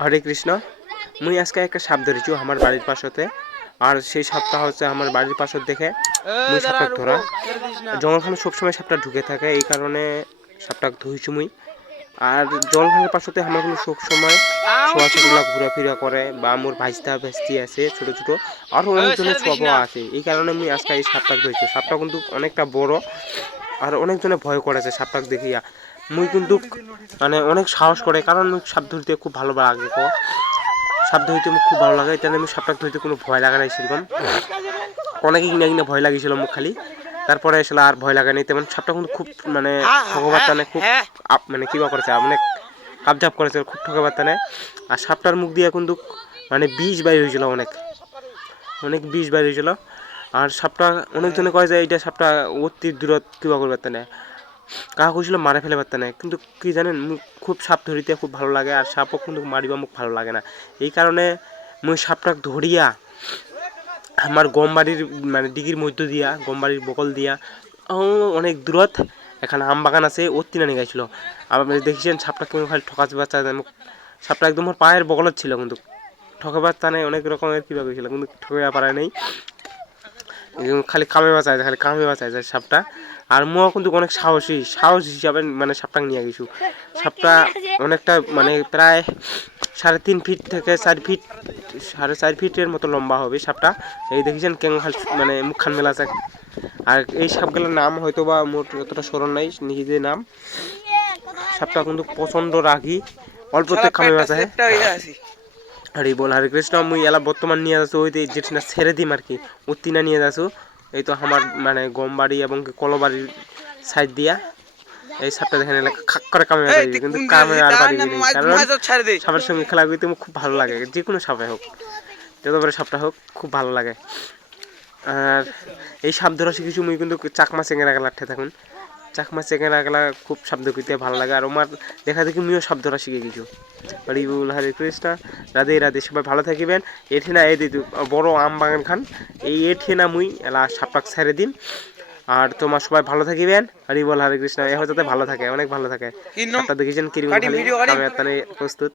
হরে কৃষ্ণ। মুই আজকে একটা সাপ ধরেছি আমার বাড়ির পাশতে। আর সেই সাপটা হচ্ছে আমার বাড়ির পাশত দেখে মুই সাপটা ধরা। জঙ্গলখানে সবসময় সাপটা ঢুকে থাকে এই কারণে সাপটা ধুইছি মুই। আর জঙ্গলখানের পাশতে আমার কিন্তু সবসময় ছোঁয়াছাগুলা ঘোরাফেরা করে বা মোর ভাইস্তা ভেস্তি আছে ছোট ছোট। আর অনেকজনের স্বভাব আছে এই কারণে মুই আজকে এই সাপটা ধরেছি। সাপটা কিন্তু অনেকটা বড় আর অনেকজনে ভয় করেছে সাপটাকে দেখিয়া। মুই কিন্তু মানে অনেক সাহস করে, কারণ সাপ ধরতে খুব ভালো লাগে সাপ ধরতে আমার খুব ভালো লাগে, তাহলে আমি সাপটা ধরতে কোনো ভয় লাগা নাই সেরকম। অনেকে কিনা কিনা ভয় লাগিয়েছিল মুখ খালি। তারপরে আসলে আর ভয় লাগে নাই, তেমন সাপটা কিন্তু খুব মানে ঠকবার টানে খুব মানে কিবা করেছে অনেক কাপজাপ করেছে, খুব ঠকাবার আর সাপটার মুখ দিয়ে কিন্তু মানে বিষ বাইর হয়েছিল অনেক। অনেক বিষ বাইর হয়েছিল। আর সাপটা অনেকজনে কয় যে এইটা সাপটা অতি দূরত কিবা করবার টানে। কাহা কইছিল মারে ফেলে পারতে না। কিন্তু কি জানেন খুব সাপ ধরিতে খুব ভালো লাগে আর সাপও কিন্তু মারিবা মুখ ভালো লাগে না। এই কারণে মুই সাপটাক ধরিয়া আমার গম বাড়ির মানে ডিগির মধ্য দিয়া গম বাড়ির বকল দিয়া অনেক দূরত এখানে আম বাগান আছে, ওর তিনা নিয়ে গেছিল আবার দেখেছেন সাপটা কেমন খালি ঠকাতে বাচ্চা সাপটা একদম আমার পায়ের বগলত ছিল কিন্তু। ঠকাবার টানে অনেক রকমের কিবা গেছিল কিন্তু ঠকাইয়া পারে নাই। খালি কামে বাঁচায় যায় খালি কামে বাঁচায় যায় সাপটা। আর মুও কিন্তু অনেক সাহসী সাহস হিসাবে মানে সাপটাকে নিয়ে গেছু। সাপটা অনেকটা মানে প্রায় সাড়ে তিন ফিট থেকে চার ফিট সাড়ে চার ফিটের মতো লম্বা হবে সাপটা। এই দেখেছেন কেন মানে মুখখান মেলা আছে। আর এই সাপগুলোর নাম হয়তো বা মোট অতটা স্মরণ নাই নিজেদের নাম। সাপটা কিন্তু প্রচণ্ড রাগী। অল্পতে খামে বাঁচায় হরি বল হরে কৃষ্ণ মুই এলা বর্তমান নিয়ে যাচ্ছি ওই যে যেটা ছেড়ে দিম আর কি ও তিনা নিয়ে যাচ্ছ। এই তো আমার মানে গম বাড়ি এবং কলবাড়ির সাইড দিয়া এই সাপটা দেখেন এলাকা খাক করে কামে বাড়ি কিন্তু কামে আর বাড়ি নেই কারণ সাপের সঙ্গে খেলা করতে আমার খুব ভালো লাগে যে কোনো সাপে হোক যত বড় সাপটা হোক খুব ভালো লাগে। আর এই সাপ ধরা শিখেছি মুই কিন্তু চাকমা চেঙ্গেরা গেলা থাকুন। চাকমা চেকেন আগলা খুব শব্দ করতে ভালো লাগে। আর আমার দেখা দেখি আমিও শব্দটা শিখে গেছি। হরি বল হরে কৃষ্ণ রাধে রাধে সবাই ভালো থাকিবেন। এঠে না এই দিদি বড় আম বাগান খান এই এঠে না মুই এলা সাপাক ছেড়ে দিন। আর তোমার সবাই ভালো থাকিবেন। হরি বল হরে কৃষ্ণ এ যাতে ভালো থাকে অনেক ভালো থাকে। দেখেছেন কীরকম প্রস্তুত।